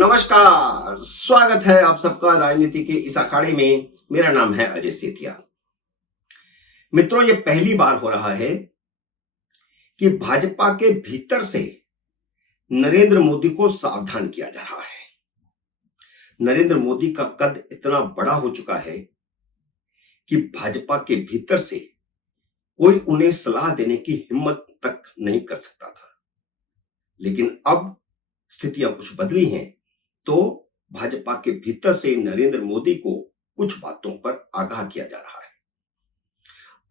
नमस्कार, स्वागत है आप सबका राजनीति के इस अखाड़े में। मेरा नाम है अजय सेठिया। मित्रों, ये पहली बार हो रहा है कि भाजपा के भीतर से नरेंद्र मोदी को सावधान किया जा रहा है। नरेंद्र मोदी का कद इतना बड़ा हो चुका है कि भाजपा के भीतर से कोई उन्हें सलाह देने की हिम्मत तक नहीं कर सकता था। लेकिन अब स्थितियां कुछ बदली हैं, तो भाजपा के भीतर से नरेंद्र मोदी को कुछ बातों पर आगाह किया जा रहा है।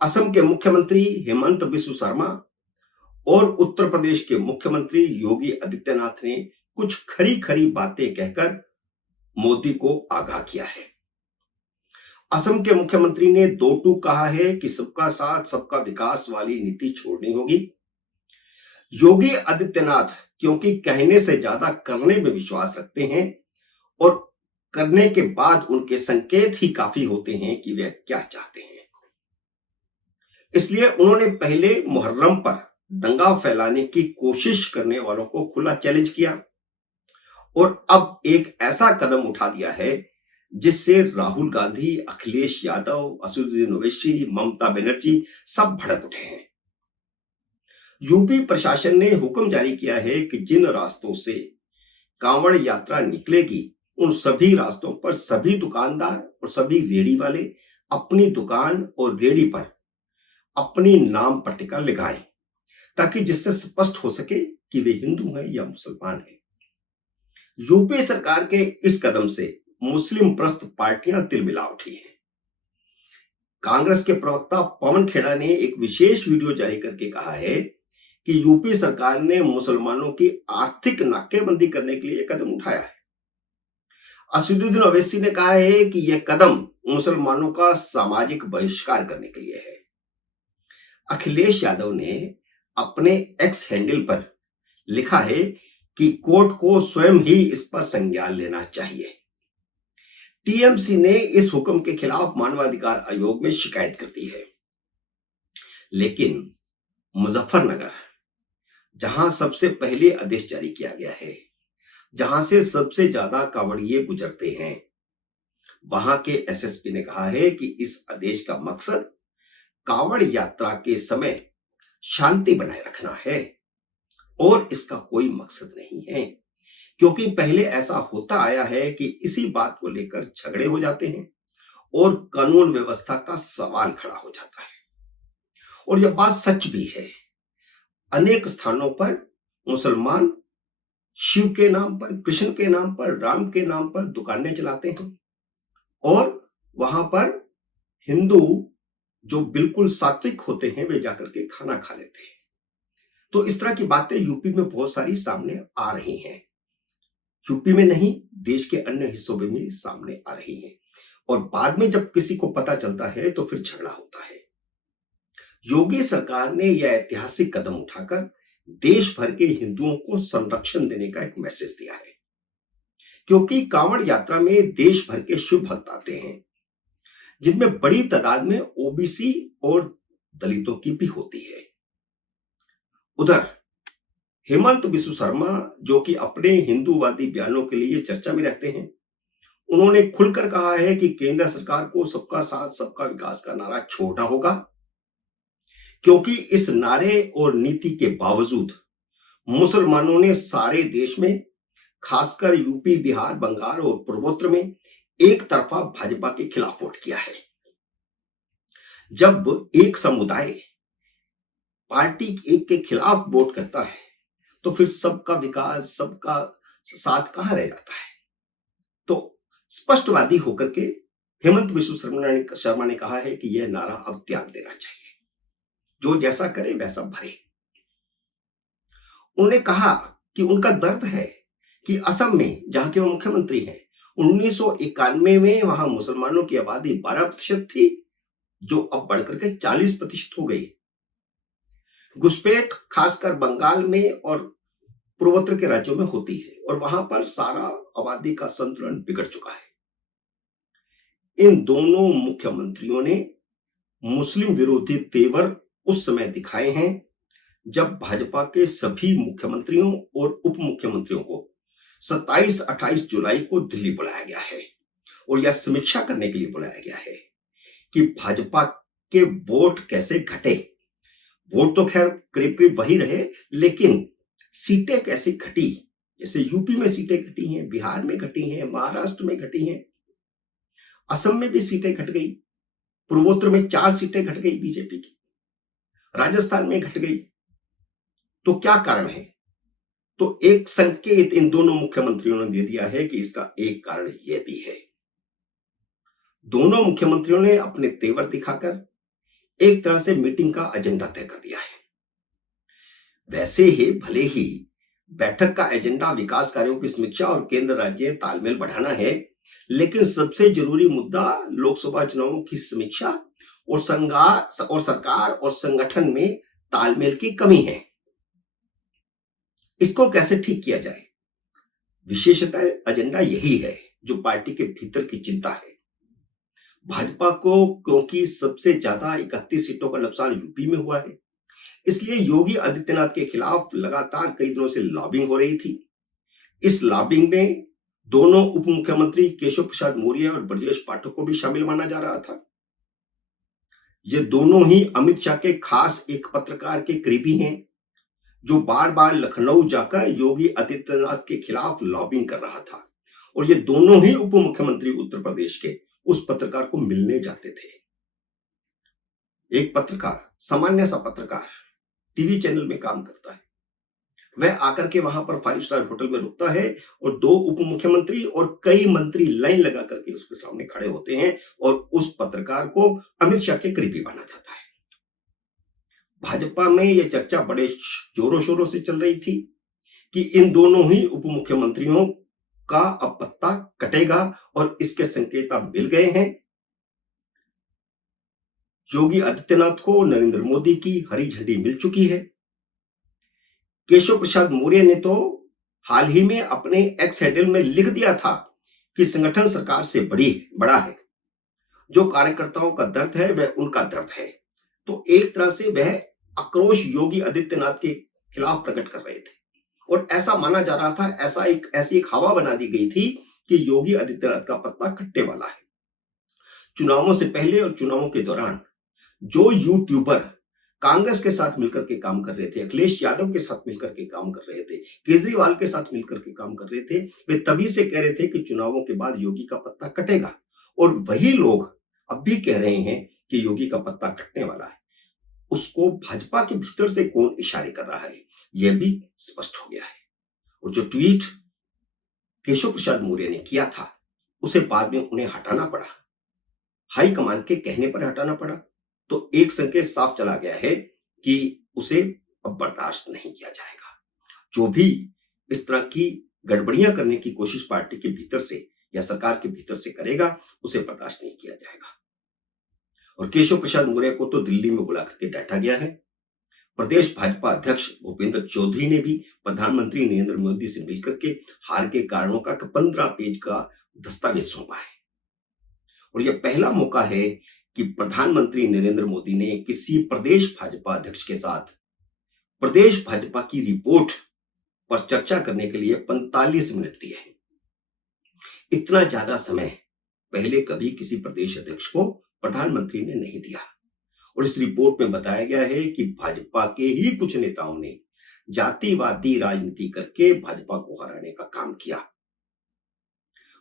असम के मुख्यमंत्री हेमंत बिस्व शर्मा और उत्तर प्रदेश के मुख्यमंत्री योगी आदित्यनाथ ने कुछ खरी खरी बातें कहकर मोदी को आगाह किया है। असम के मुख्यमंत्री ने दो टूक कहा है कि सबका साथ सबका विकास वाली नीति छोड़नी होगी। योगी आदित्यनाथ क्योंकि कहने से ज्यादा करने में विश्वास रखते हैं और करने के बाद उनके संकेत ही काफी होते हैं कि वे क्या चाहते हैं, इसलिए उन्होंने पहले मुहर्रम पर दंगा फैलाने की कोशिश करने वालों को खुला चैलेंज किया और अब एक ऐसा कदम उठा दिया है जिससे राहुल गांधी, अखिलेश यादव, असदुद्दीन ओवैसी, ममता बनर्जी सब भड़क उठे हैं। यूपी प्रशासन ने हुक्म जारी किया है कि जिन रास्तों से कांवड़ यात्रा निकलेगी उन सभी रास्तों पर सभी दुकानदार और सभी रेडी वाले अपनी दुकान और रेडी पर अपनी नाम पट्टिका लगाएं, ताकि जिससे स्पष्ट हो सके कि वे हिंदू हैं या मुसलमान हैं। यूपी सरकार के इस कदम से मुस्लिम प्रस्त पार्टियां तिलमिला उठी हैं। कांग्रेस के प्रवक्ता पवन खेड़ा ने एक विशेष वीडियो जारी करके कहा है कि यूपी सरकार ने मुसलमानों की आर्थिक नाकेबंदी करने के लिए कदम उठाया है। असदुद्दीन ओवैसी ने कहा है कि यह कदम मुसलमानों का सामाजिक बहिष्कार करने के लिए है। अखिलेश यादव ने अपने एक्स हैंडल पर लिखा है कि कोर्ट को स्वयं ही इस पर संज्ञान लेना चाहिए। टीएमसी ने इस हुक्म के खिलाफ मानवाधिकार आयोग में शिकायत कर दी है, लेकिन मुजफ्फरनगर, जहां सबसे पहले आदेश जारी किया गया है, जहां से सबसे ज्यादा कांवड़िए गुजरते हैं, वहां के एसएसपी ने कहा है कि इस आदेश का मकसद कांवड़ यात्रा के समय शांति बनाए रखना है और इसका कोई मकसद नहीं है, क्योंकि पहले ऐसा होता आया है कि इसी बात को लेकर झगड़े हो जाते हैं और कानून व्यवस्था का सवाल खड़ा हो जाता है। और यह बात सच भी है। अनेक स्थानों पर मुसलमान शिव के नाम पर, कृष्ण के नाम पर, राम के नाम पर दुकानें चलाते हैं और वहां पर हिंदू जो बिल्कुल सात्विक होते हैं वे जाकर के खाना खा लेते हैं। तो इस तरह की बातें यूपी में बहुत सारी सामने आ रही हैं। यूपी में नहीं, देश के अन्य हिस्सों में भी सामने आ रही हैं और बाद में जब किसी को पता चलता है तो फिर झगड़ा होता है। योगी सरकार ने यह ऐतिहासिक कदम उठाकर देश भर के हिंदुओं को संरक्षण देने का एक मैसेज दिया है, क्योंकि कांवड़ यात्रा में देश भर के शिव भक्त आते हैं, जिनमें बड़ी तादाद में ओबीसी और दलितों की भी होती है। उधर हेमंत बिस्व शर्मा, जो कि अपने हिंदूवादी बयानों के लिए चर्चा में रहते हैं, उन्होंने खुलकर कहा है कि केंद्र सरकार को सबका साथ सबका विकास का नारा छोड़ना होगा, क्योंकि इस नारे और नीति के बावजूद मुसलमानों ने सारे देश में, खासकर यूपी, बिहार, बंगाल और पूर्वोत्तर में एक तरफा भाजपा के खिलाफ वोट किया है। जब एक समुदाय पार्टी एक के खिलाफ वोट करता है तो फिर सबका विकास, सबका साथ कहां रह जाता है। तो स्पष्टवादी होकर के हेमंत बिस्व शर्मा ने कहा है कि यह नारा अब त्याग देना चाहिए, जो जैसा करे वैसा भरे। उन्होंने कहा कि उनका दर्द है कि असम में, जहां के वो मुख्यमंत्री हैं, 1991 में वहां मुसलमानों की आबादी 12% थी, जो अब बढ़कर के 40% हो गई। घुसपैठ खासकर बंगाल में और पूर्वोत्तर के राज्यों में होती है और वहां पर सारा आबादी का संतुलन बिगड़ चुका है। इन दोनों मुख्यमंत्रियों ने मुस्लिम विरोधी तेवर उस समय दिखाए हैं जब भाजपा के सभी मुख्यमंत्रियों और उप मुख्यमंत्रियों को 27-28 जुलाई को दिल्ली बुलाया गया है और यह समीक्षा करने के लिए बुलाया गया है कि भाजपा के वोट कैसे घटे। वोट तो खैर करीब करीब वही रहे, लेकिन सीटें कैसी घटी। जैसे यूपी में सीटें घटी हैं, बिहार में घटी हैं, महाराष्ट्र में घटी हैं, असम में भी सीटें घट गई, पूर्वोत्तर में 4 सीटें घट गई बीजेपी की, राजस्थान में घट गई। तो क्या कारण है? तो एक संकेत इन दोनों मुख्यमंत्रियों ने दे दिया है कि इसका एक कारण यह भी है। दोनों मुख्यमंत्रियों ने अपने तेवर दिखाकर एक तरह से मीटिंग का एजेंडा तय कर दिया है। वैसे ही भले ही बैठक का एजेंडा विकास कार्यों की समीक्षा और केंद्र राज्य तालमेल बढ़ाना है, लेकिन सबसे जरूरी मुद्दा लोकसभा चुनावों की समीक्षा और सरकार और संगठन में तालमेल की कमी है। इसको कैसे ठीक किया जाए, विशेषतः एजेंडा यही है जो पार्टी के भीतर की चिंता है। भाजपा को क्योंकि सबसे ज्यादा 31 सीटों का नुकसान यूपी में हुआ है, इसलिए योगी आदित्यनाथ के खिलाफ लगातार कई दिनों से लॉबिंग हो रही थी। इस लॉबिंग में दोनों उप मुख्यमंत्री केशव प्रसाद मौर्य और ब्रजेश पाठक को भी शामिल माना जा रहा था। ये दोनों ही अमित शाह के खास एक पत्रकार के करीबी हैं, जो बार बार लखनऊ जाकर योगी आदित्यनाथ के खिलाफ लॉबिंग कर रहा था। और ये दोनों ही उप मुख्यमंत्री उत्तर प्रदेश के उस पत्रकार को मिलने जाते थे। एक पत्रकार, सामान्य सा पत्रकार, टीवी चैनल में काम करता है, वह आकर के वहां पर 5 स्टार होटल में रुकता है और 2 उप मुख्यमंत्री और कई मंत्री लाइन लगा करके उसके सामने खड़े होते हैं और उस पत्रकार को अमित शाह के करीबी माना जाता है। भाजपा में यह चर्चा बड़े जोरों शोरों से चल रही थी कि इन दोनों ही उप मुख्यमंत्रियों का अब पत्ता कटेगा और इसके संकेत अब मिल गए हैं। योगी आदित्यनाथ को नरेंद्र मोदी की हरी झंडी मिल चुकी है। केशव प्रसाद मौर्य ने तो हाल ही में अपने एक्स हैंडल में लिख दिया था कि संगठन सरकार से बड़ा है, जो कार्यकर्ताओं का दर्द है वह उनका दर्द है। तो एक तरह से वह आक्रोश योगी आदित्यनाथ के खिलाफ प्रकट कर रहे थे और ऐसा माना जा रहा था, ऐसी एक हवा बना दी गई थी कि योगी आदित्यनाथ का पत्ता कटने वाला है। चुनावों से पहले और चुनावों के दौरान जो यूट्यूबर कांग्रेस के साथ मिलकर के काम कर रहे थे, अखिलेश यादव के साथ मिलकर के काम कर रहे थे, केजरीवाल के साथ मिलकर के काम कर रहे थे, वे तभी से कह रहे थे कि चुनावों के बाद योगी का पत्ता कटेगा। और वही लोग अब भी कह रहे हैं कि योगी का पत्ता कटने वाला है। उसको भाजपा के भीतर से कौन इशारे कर रहा है, यह भी स्पष्ट हो गया है। और जो ट्वीट केशव प्रसाद मौर्य ने किया था, उसे बाद में उन्हें हटाना पड़ा, हाईकमान के कहने पर हटाना पड़ा। तो एक संकेत साफ चला गया है कि उसे अब बर्दाश्त नहीं किया जाएगा। जो भी इस तरह की गड़बड़ियां करने की कोशिश पार्टी के भीतर से या सरकार के भीतर से करेगा, उसे बर्दाश्त नहीं किया जाएगा। और केशव प्रसाद मौर्य को तो दिल्ली में बुला करके डांटा गया है। प्रदेश भाजपा अध्यक्ष भूपेंद्र चौधरी ने भी प्रधानमंत्री नरेंद्र मोदी से मिलकर के हार के कारणों का 15 पेज का दस्तावेज सौंपा है। और यह पहला मौका है कि प्रधानमंत्री नरेंद्र मोदी ने किसी प्रदेश भाजपा अध्यक्ष के साथ प्रदेश भाजपा की रिपोर्ट पर चर्चा करने के लिए 45 मिनट दिए हैं। इतना ज्यादा समय पहले कभी किसी प्रदेश अध्यक्ष को प्रधानमंत्री ने नहीं दिया। और इस रिपोर्ट में बताया गया है कि भाजपा के ही कुछ नेताओं ने जातिवादी राजनीति करके भाजपा को हराने का काम किया।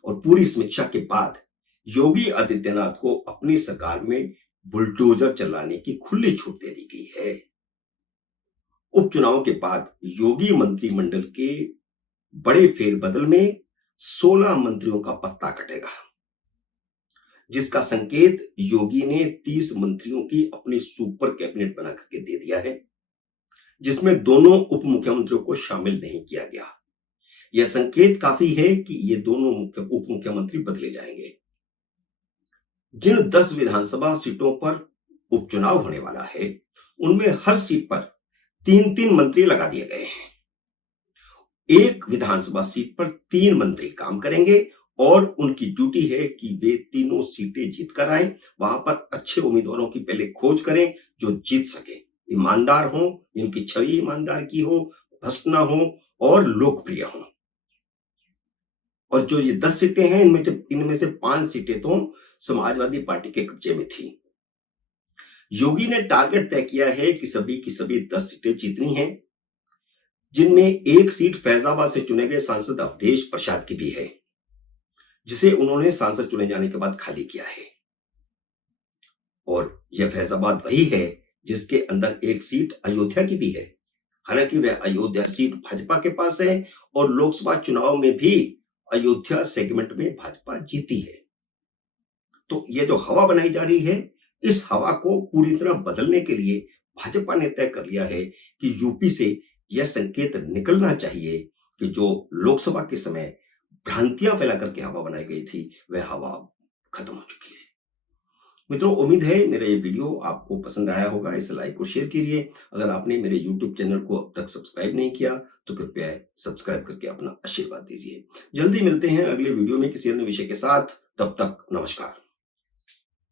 और पूरी समीक्षा के बाद योगी आदित्यनाथ को अपनी सरकार में बुलडोजर चलाने की खुली छूट दे दी गई है। उपचुनाव के बाद योगी मंत्रिमंडल के बड़े फेरबदल में 16 मंत्रियों का पत्ता कटेगा, जिसका संकेत योगी ने 30 मंत्रियों की अपनी सुपर कैबिनेट बना करके दे दिया है, जिसमें दोनों उप मुख्यमंत्रियों को शामिल नहीं किया गया। यह संकेत काफी है कि ये दोनों उप मुख्यमंत्री बदले जाएंगे। जिन 10 विधानसभा सीटों पर उपचुनाव होने वाला है, उनमें हर सीट पर 3-3 मंत्री लगा दिए गए हैं। एक विधानसभा सीट पर 3 मंत्री काम करेंगे और उनकी ड्यूटी है कि वे तीनों सीटें जीत कर आए। वहां पर अच्छे उम्मीदवारों की पहले खोज करें जो जीत सके, ईमानदार हो, जिनकी छवि ईमानदार की हो, भ्रष्ट ना हो और लोकप्रिय हो। और जो ये 10 सीटें हैं इनमें से 5 सीटें तो समाजवादी पार्टी के कब्जे में थी। योगी ने टारगेट तय किया है कि सभी की सभी 10 सीटें जीतनी हैं, जिनमें एक सीट फैजाबाद से चुने गए सांसद अवधेश प्रसाद की भी है, जिसे उन्होंने सांसद चुने जाने के बाद खाली किया है। और यह फैजाबाद वही है जिसके अंदर एक सीट अयोध्या की भी है। हालांकि वह अयोध्या सीट भाजपा के पास है और लोकसभा चुनाव में भी अयोध्या सेगमेंट में भाजपा जीती है। तो यह जो हवा बनाई जा रही है, इस हवा को पूरी तरह बदलने के लिए भाजपा ने तय कर लिया है कि यूपी से यह संकेत निकलना चाहिए कि जो लोकसभा के समय भ्रांतियां फैला करके हवा बनाई गई थी, वह हवा खत्म हो चुकी है। मित्रों, उम्मीद है मेरा ये वीडियो आपको पसंद आया होगा। इसे लाइक और शेयर कीजिए। अगर आपने मेरे यूट्यूब चैनल को अब तक सब्सक्राइब नहीं किया तो कृपया सब्सक्राइब करके अपना आशीर्वाद दीजिए। जल्दी मिलते हैं अगले वीडियो में किसी अन्य विषय के साथ। तब तक नमस्कार।